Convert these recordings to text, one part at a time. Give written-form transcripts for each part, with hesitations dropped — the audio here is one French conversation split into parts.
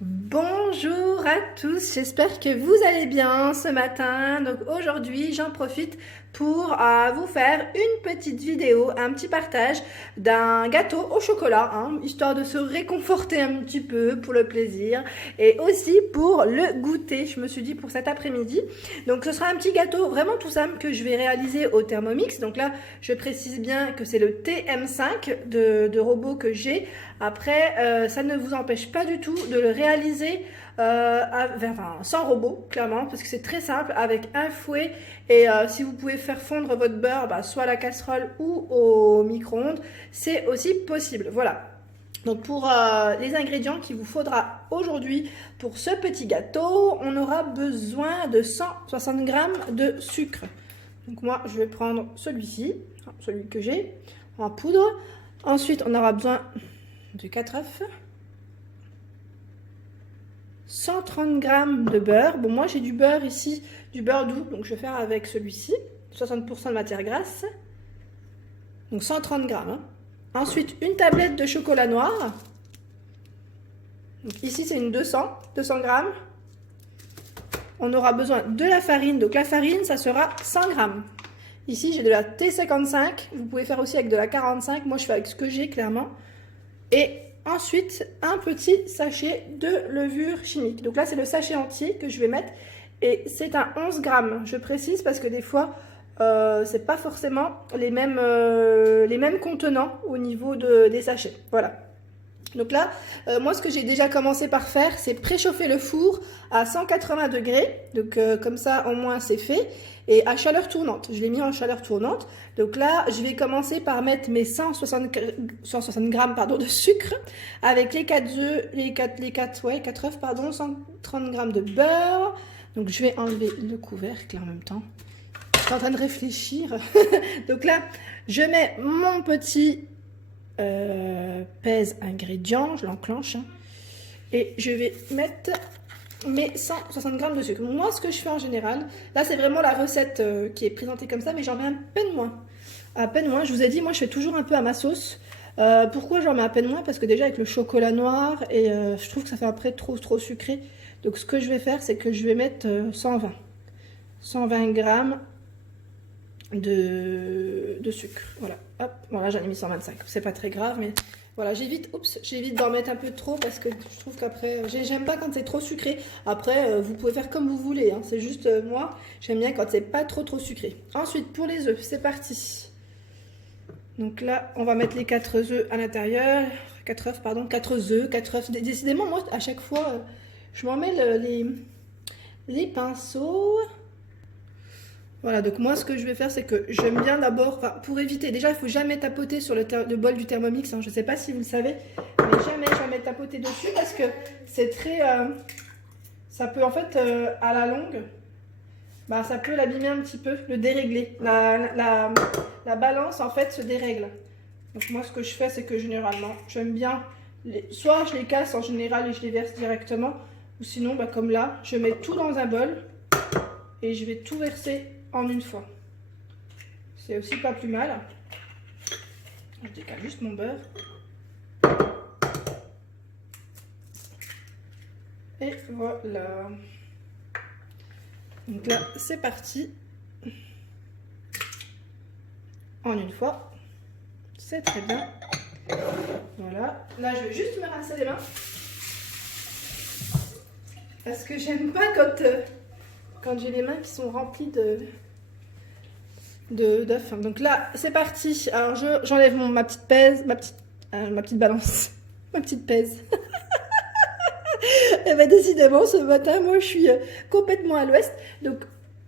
Bonjour à tous, j'espère que vous allez bien ce matin. Donc aujourd'hui, j'en profite pour vous faire une petite vidéo, un petit partage d'un gâteau au chocolat, hein, histoire de se réconforter un petit peu pour le plaisir et aussi pour le goûter. Je me suis dit pour cet après-midi. Donc ce sera un petit gâteau vraiment tout simple que je vais réaliser au Thermomix. Donc là, je précise bien que c'est le TM5 de robot que j'ai. Après, ça ne vous empêche pas du tout de le réaliser sans robot, clairement, parce que c'est très simple avec un fouet. Et si vous pouvez faire fondre votre beurre, soit à la casserole ou au micro-ondes, c'est aussi possible. Voilà. Donc pour les ingrédients qu'il vous faudra aujourd'hui pour ce petit gâteau, on aura besoin de 160 g de sucre. Donc moi, je vais prendre celui-ci, celui que j'ai en poudre. Ensuite, on aura besoin de 4 œufs, 130 g de beurre. Bon, moi j'ai du beurre ici, du beurre doux, donc je vais faire avec celui-ci, 60% de matière grasse, donc 130 g. Hein. Ensuite, une tablette de chocolat noir. Donc ici c'est une 200 g. On aura besoin de la farine, donc la farine ça sera 100 g. Ici j'ai de la T55, vous pouvez faire aussi avec de la 45, moi je fais avec ce que j'ai clairement. Et ensuite, un petit sachet de levure chimique. Donc là, c'est le sachet entier que je vais mettre. Et c'est un 11 g. Je précise parce que des fois, c'est pas forcément les mêmes contenants au niveau des sachets. Voilà. Donc là, moi ce que j'ai déjà commencé par faire, c'est préchauffer le four à 180 degrés. Donc comme ça, au moins, c'est fait. Et à chaleur tournante. Je l'ai mis en chaleur tournante. Donc là, je vais commencer par mettre mes 160 g de sucre avec les 4 œufs, les 4 œufs, 130 g de beurre. Donc je vais enlever le couvercle en même temps. Je suis en train de réfléchir. Donc là, je mets mon petit pèse ingrédients, je l'enclenche, hein, et je vais mettre mes 160 g de sucre. Moi, ce que je fais en général, là c'est vraiment la recette qui est présentée comme ça, mais j'en mets à peine moins. À peine moins, je vous ai dit, moi je fais toujours un peu à ma sauce. Pourquoi j'en mets à peine moins? Parce que déjà avec le chocolat noir, et je trouve que ça fait après trop sucré. Donc ce que je vais faire, c'est que je vais mettre 120 g de sucre. Voilà, hop, voilà, j'en ai mis 125. C'est pas très grave, mais voilà, j'évite d'en mettre un peu trop parce que je trouve qu'après, j'aime pas quand c'est trop sucré. Après, vous pouvez faire comme vous voulez, hein. C'est juste moi, j'aime bien quand c'est pas trop sucré. Ensuite, pour les œufs, c'est parti. Donc là, on va mettre les 4 œufs à l'intérieur. 4 œufs, pardon, 4 œufs, 4 œufs. Décidément, moi, à chaque fois, je m'en mets les pinceaux. Voilà, donc moi ce que je vais faire, c'est que j'aime bien d'abord, pour éviter, déjà il faut jamais tapoter sur le bol du Thermomix, hein, je ne sais pas si vous le savez, mais jamais tapoter dessus parce que c'est très, ça peut en fait, à la longue, ça peut l'abîmer un petit peu, le dérégler, la balance en fait se dérègle. Donc moi ce que je fais, c'est que généralement, j'aime bien, soit je les casse en général et je les verse directement, ou sinon comme là, je mets tout dans un bol et je vais tout verser en une fois. C'est aussi pas plus mal. Je décale juste mon beurre. Et voilà. Donc là, c'est parti. En une fois. C'est très bien. Voilà. Là, je vais juste me rincer les mains. Parce que j'aime pas quand j'ai les mains qui sont remplies d'œufs. Donc là, c'est parti. Alors, j'enlève ma petite pèse, ma petite balance, ma petite pèse. Et bien, décidément, ce matin, moi, je suis complètement à l'ouest. Donc,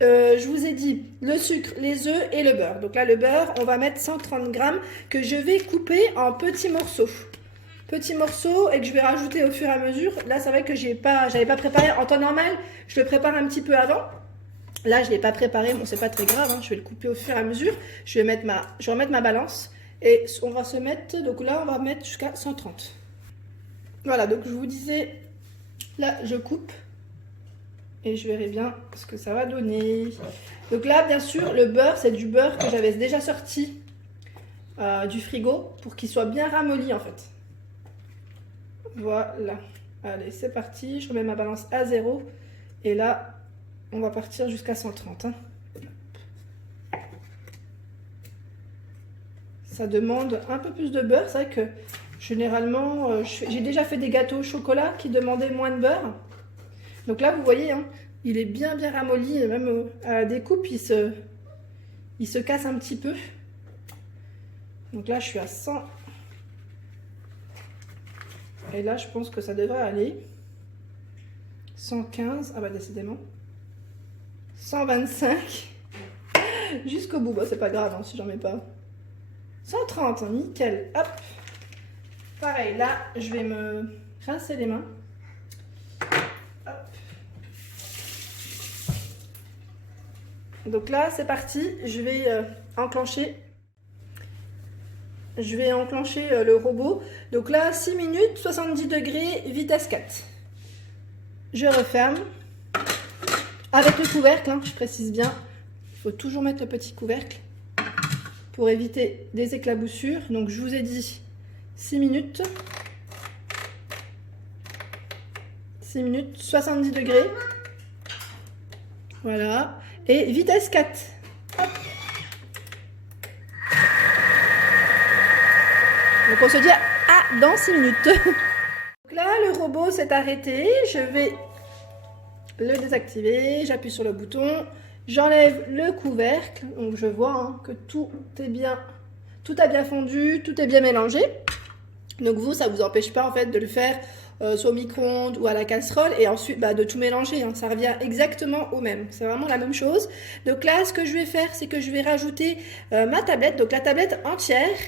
je vous ai dit le sucre, les œufs et le beurre. Donc là, le beurre, on va mettre 130 g que je vais couper en petits morceaux. Petits morceaux et que je vais rajouter au fur et à mesure. Là, c'est vrai que j'avais pas préparé. En temps normal, je le prépare un petit peu avant. Là, je ne l'ai pas préparé, bon, c'est pas très grave, hein, je vais le couper au fur et à mesure. Je vais remettre ma balance et on va se mettre, donc là, on va mettre jusqu'à 130. Voilà, donc je vous disais, là, je coupe et je verrai bien ce que ça va donner. Donc là, bien sûr, le beurre, c'est du beurre que j'avais déjà sorti du frigo pour qu'il soit bien ramolli, en fait. Voilà. Allez, c'est parti. Je remets ma balance à 0. Et là, on va partir jusqu'à 130. Hein. Ça demande un peu plus de beurre. C'est vrai que généralement, j'ai déjà fait des gâteaux au chocolat qui demandaient moins de beurre. Donc là, vous voyez, hein, il est bien ramolli. Et même à la découpe, il se casse un petit peu. Donc là, je suis à 100. Et là, je pense que ça devrait aller. 115. Ah bah décidément. 125. Jusqu'au bout. Bah, c'est pas grave hein, si j'en mets pas. 130, nickel. Hop. Pareil, là, je vais me rincer les mains. Hop. Donc là, c'est parti. Je vais enclencher le robot. Donc là, 6 minutes, 70 degrés, vitesse 4. Je referme. Avec le couvercle, hein, je précise bien. Il faut toujours mettre le petit couvercle pour éviter des éclaboussures. Donc je vous ai dit 6 minutes. 6 minutes, 70 degrés. Voilà. Et vitesse 4. Hop. Donc on se dit à dans 6 minutes. Donc là, le robot s'est arrêté. Je vais le désactiver. J'appuie sur le bouton. J'enlève le couvercle, donc je vois hein, que tout a bien fondu, tout est bien mélangé. Donc vous, ça ne vous empêche pas en fait de le faire soit au micro-ondes ou à la casserole et ensuite de tout mélanger. Hein. Ça revient exactement au même. C'est vraiment la même chose. Donc là, ce que je vais faire, c'est que je vais rajouter ma tablette, donc la tablette entière.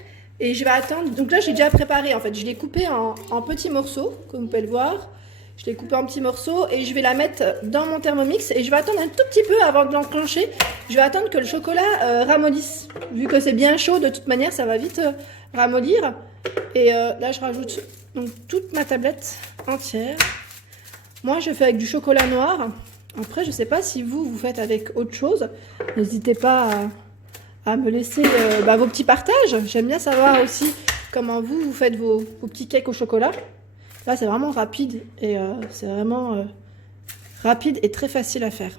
Et je vais attendre. Donc là, j'ai déjà préparé en fait. Je l'ai coupée en petits morceaux, comme vous pouvez le voir. Je l'ai coupée en petits morceaux et je vais la mettre dans mon Thermomix et je vais attendre un tout petit peu avant de l'enclencher. Je vais attendre que le chocolat ramollisse. Vu que c'est bien chaud, de toute manière, ça va vite ramollir. Et là, je rajoute donc toute ma tablette entière. Moi, je fais avec du chocolat noir. Après, je ne sais pas si vous faites avec autre chose. N'hésitez pas à me laisser vos petits partages. J'aime bien savoir aussi comment vous faites vos petits cakes au chocolat. Là, c'est vraiment rapide et c'est vraiment rapide et très facile à faire.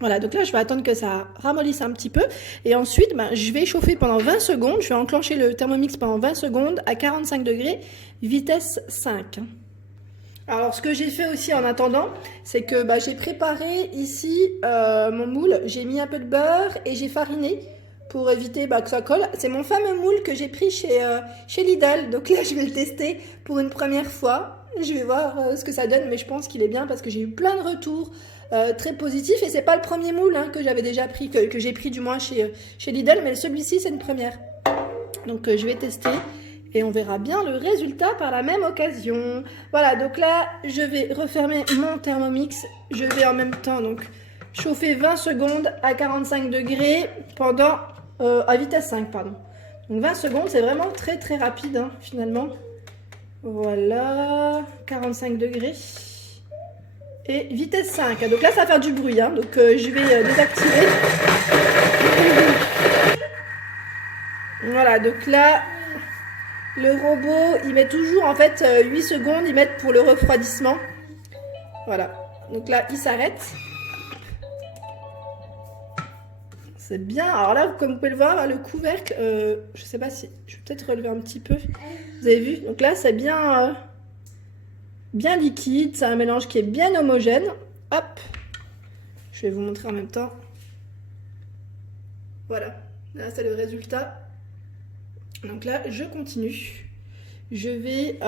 Voilà, donc là, je vais attendre que ça ramollisse un petit peu. Et ensuite, je vais chauffer pendant 20 secondes. Je vais enclencher le Thermomix pendant 20 secondes à 45 degrés, vitesse 5. Alors, ce que j'ai fait aussi en attendant, c'est que j'ai préparé ici mon moule. J'ai mis un peu de beurre et j'ai fariné pour éviter que ça colle. C'est mon fameux moule que j'ai pris chez Lidl. Donc là, je vais le tester pour une première fois. Je vais voir ce que ça donne, mais je pense qu'il est bien parce que j'ai eu plein de retours très positifs. Et c'est pas le premier moule que j'avais déjà pris, que j'ai pris du moins chez Lidl, mais celui-ci, c'est une première. Donc je vais tester et on verra bien le résultat par la même occasion. Voilà, donc là, je vais refermer mon Thermomix. Je vais en même temps donc chauffer 20 secondes à 45 degrés pendant... à vitesse 5, pardon. Donc 20 secondes, c'est vraiment très très rapide hein, finalement. Voilà, 45 degrés. Et vitesse 5. Donc là, ça va faire du bruit. Hein, donc je vais désactiver. Voilà, donc là, le robot, il met toujours en fait 8 secondes. Il met pour le refroidissement. Voilà, donc là, il s'arrête. C'est bien. Alors là, comme vous pouvez le voir, le couvercle, je sais pas si... Je vais peut-être relever un petit peu. Vous avez vu? Donc là, c'est bien, bien liquide. C'est un mélange qui est bien homogène. Hop. Je vais vous montrer en même temps. Voilà. Là, c'est le résultat. Donc là, je continue. Je vais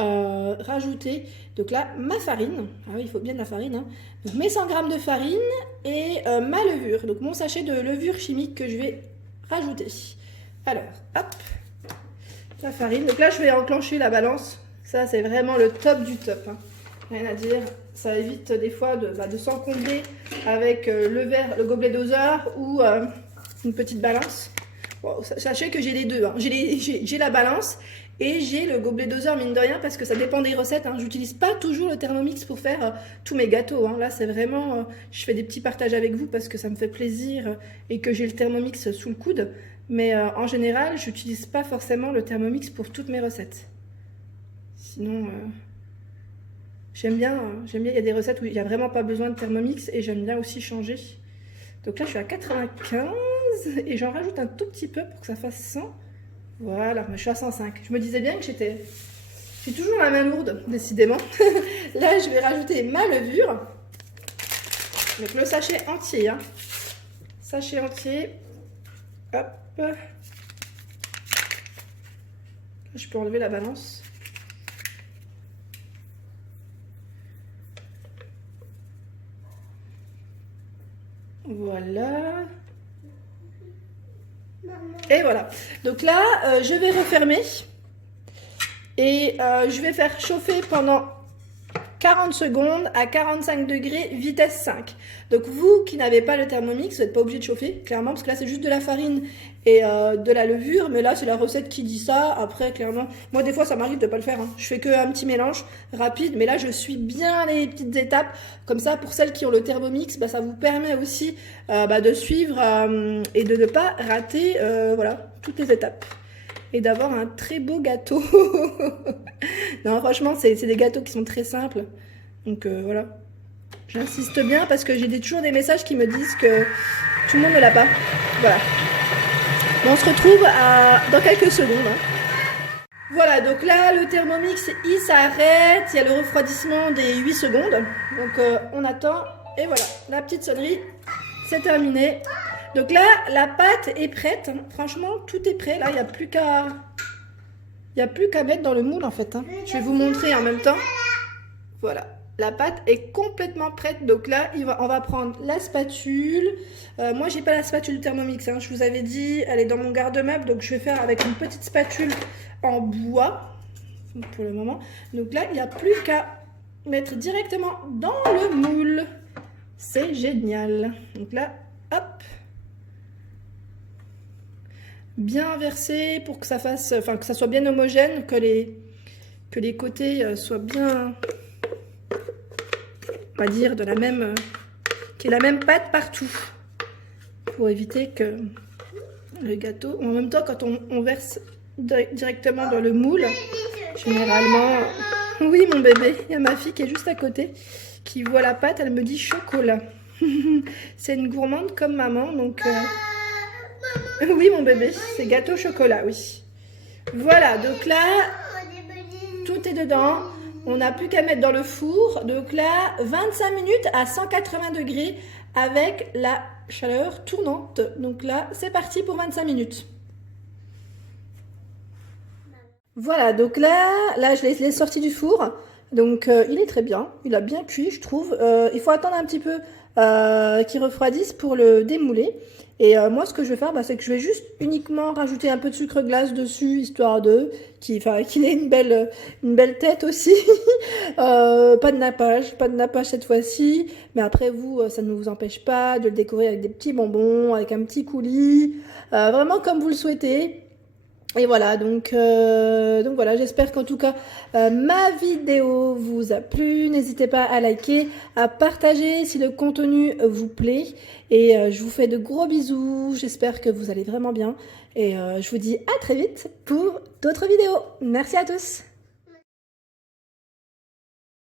rajouter donc là ma farine. Ah oui, il faut bien de la farine. Hein. Donc mes 100 g de farine et ma levure. Donc mon sachet de levure chimique que je vais rajouter. Alors, hop, la farine. Donc là, je vais enclencher la balance. Ça, c'est vraiment le top du top. Hein. Rien à dire. Ça évite des fois de s'encombrer avec le gobelet doseur ou une petite balance. Bon, sachez que j'ai les deux. Hein. J'ai la balance. Et j'ai le gobelet doseur, mine de rien, parce que ça dépend des recettes. Hein. J'utilise pas toujours le Thermomix pour faire tous mes gâteaux. Hein. Là, c'est vraiment... je fais des petits partages avec vous parce que ça me fait plaisir et que j'ai le Thermomix sous le coude. Mais en général, j'utilise pas forcément le Thermomix pour toutes mes recettes. Sinon, J'aime bien, il y a des recettes où il n'y a vraiment pas besoin de Thermomix et j'aime bien aussi changer. Donc là, je suis à 95 et j'en rajoute un tout petit peu pour que ça fasse 100. Voilà, mais je suis à 105. Je me disais bien que j'ai toujours la main lourde, décidément. Là, je vais rajouter ma levure. Donc le sachet entier, hein. Sachet entier. Hop. Là, je peux enlever la balance. Voilà. Et voilà. Donc là, je vais refermer. Et je vais faire chauffer pendant 40 secondes à 45 degrés, vitesse 5. Donc vous qui n'avez pas le Thermomix, vous n'êtes pas obligé de chauffer, clairement, parce que là c'est juste de la farine et de la levure, mais là c'est la recette qui dit ça. Après, clairement, moi des fois ça m'arrive de ne pas le faire, hein. Je fais que un petit mélange rapide, mais là je suis bien les petites étapes. Comme ça, pour celles qui ont le Thermomix, bah, ça vous permet aussi de suivre et de ne pas rater voilà, toutes les étapes. Et d'avoir un très beau gâteau. Non, franchement, c'est des gâteaux qui sont très simples. Donc voilà. J'insiste bien parce que j'ai toujours des messages qui me disent que tout le monde ne l'a pas. Voilà. Bon, on se retrouve dans quelques secondes. Hein. Voilà, donc là, le Thermomix, il s'arrête. Il y a le refroidissement des 8 secondes. Donc on attend. Et voilà, la petite sonnerie, c'est terminé. Donc là, la pâte est prête. Franchement, tout est prêt. Là, il n'y a plus qu'à mettre dans le moule, en fait. Hein. Je vais vous montrer en même temps. Voilà. La pâte est complètement prête. Donc là, on va prendre la spatule. Moi, j'ai pas la spatule Thermomix. Hein. Je vous avais dit, elle est dans mon garde-meuble. Donc, je vais faire avec une petite spatule en bois. Pour le moment. Donc là, il n'y a plus qu'à mettre directement dans le moule. C'est génial. Donc là, hop. Bien versé pour que ça fasse, enfin que ça soit bien homogène, que les côtés soient bien, on va dire, qu'il y ait la même pâte partout, pour éviter que le gâteau, en même temps quand on verse directement dans le moule, généralement, oui mon bébé, il y a ma fille qui est juste à côté, qui voit la pâte, elle me dit chocolat. C'est une gourmande comme maman, donc... Oui mon bébé, c'est gâteau chocolat, oui. Voilà, donc là, tout est dedans. On n'a plus qu'à mettre dans le four. Donc là, 25 minutes à 180 degrés avec la chaleur tournante. Donc là, c'est parti pour 25 minutes. Voilà, donc là je l'ai sorti du four. Donc il est très bien, il a bien cuit je trouve. Il faut attendre un petit peu qu'il refroidisse pour le démouler. Et moi ce que je vais faire, c'est que je vais juste uniquement rajouter un peu de sucre glace dessus, histoire qu'il ait une belle tête aussi. Pas de nappage cette fois-ci. Mais après vous, ça ne vous empêche pas de le décorer avec des petits bonbons, avec un petit coulis. Vraiment comme vous le souhaitez. Et voilà, donc voilà, j'espère qu'en tout cas, ma vidéo vous a plu. N'hésitez pas à liker, à partager si le contenu vous plaît. Et je vous fais de gros bisous. J'espère que vous allez vraiment bien. Et je vous dis à très vite pour d'autres vidéos. Merci à tous.